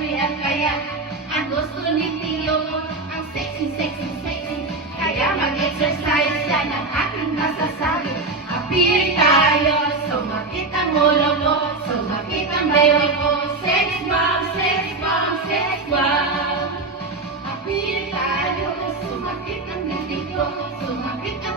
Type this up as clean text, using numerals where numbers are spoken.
Ayan kaya ang gusto ni Tio, ang sexy, sexy, sexy. Kaya mag-exercise yan ang aking masasabi. Appear tayo, sumakit ang ulo ko, sumakit ang bayo ko. Sex bomb, sex bomb, sex bomb. Appear tayo, sumakit ang dibdib ko, sumakit ang